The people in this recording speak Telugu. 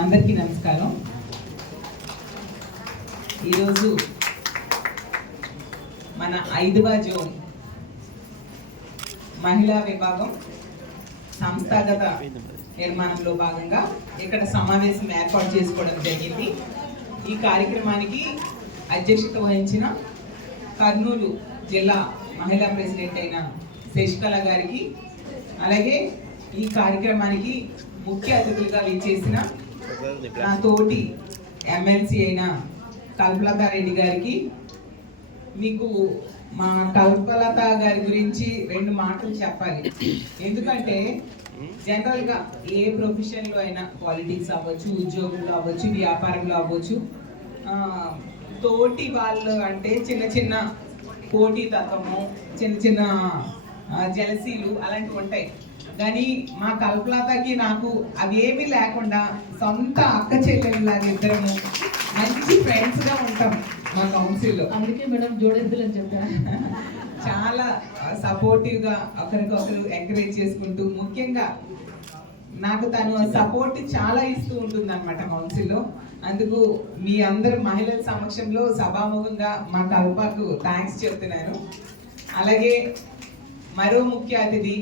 అందరికీ నమస్కారం. ఈరోజు మన 5వ జోన్ మహిళా విభాగం సంస్థాగత నిర్మాణంలో భాగంగా ఇక్కడ సమావేశం ఏర్పాటు చేసుకోవడం జరిగింది. ఈ కార్యక్రమానికి అధ్యక్షత వహించిన కర్నూలు జిల్లా మహిళా ప్రెసిడెంట్ అయిన శశికళ గారికి, అలాగే ఈ కార్యక్రమానికి ముఖ్య అతిథులుగా విచ్చేసిన నా తోటి ఎమ్మెల్సీ అయిన కల్పలత రెడ్డి గారికి, మీకు మా కల్పలత గారి గురించి 2 మాటలు చెప్పాలి. ఎందుకంటే జనరల్గా ఏ ప్రొఫెషన్లో అయినా, పాలిటిక్స్ అవ్వచ్చు, ఉద్యోగంలో అవ్వచ్చు, వ్యాపారంలో అవ్వచ్చు, తోటి వాళ్ళు అంటే చిన్న చిన్న పోటీ తత్వము, చిన్న చిన్న జలసీలు అలాంటివి ఉంటాయి. కానీ మా కల్పలతకి నాకు అవి ఏమీ లేకుండా సొంత అక్క చెల్లెళ్ళలాగా ఇద్దరము మంచి ఫ్రెండ్స్గా ఉంటాం మా కౌన్సిల్లో. అందుకే మేడం జోడెద్దులు అని చెప్పారు. చాలా సపోర్టివ్గా ఒకరికొకరు ఎంకరేజ్ చేసుకుంటూ, ముఖ్యంగా నాకు తను సపోర్ట్ చాలా ఇస్తూ ఉంటుంది అనమాట కౌన్సిల్లో. అందుకు మీ అందరు మహిళల సమక్షంలో సభాముఖంగా మా కల్పకు థ్యాంక్స్ చెప్తున్నాను. అలాగే మరో ముఖ్య అతిథి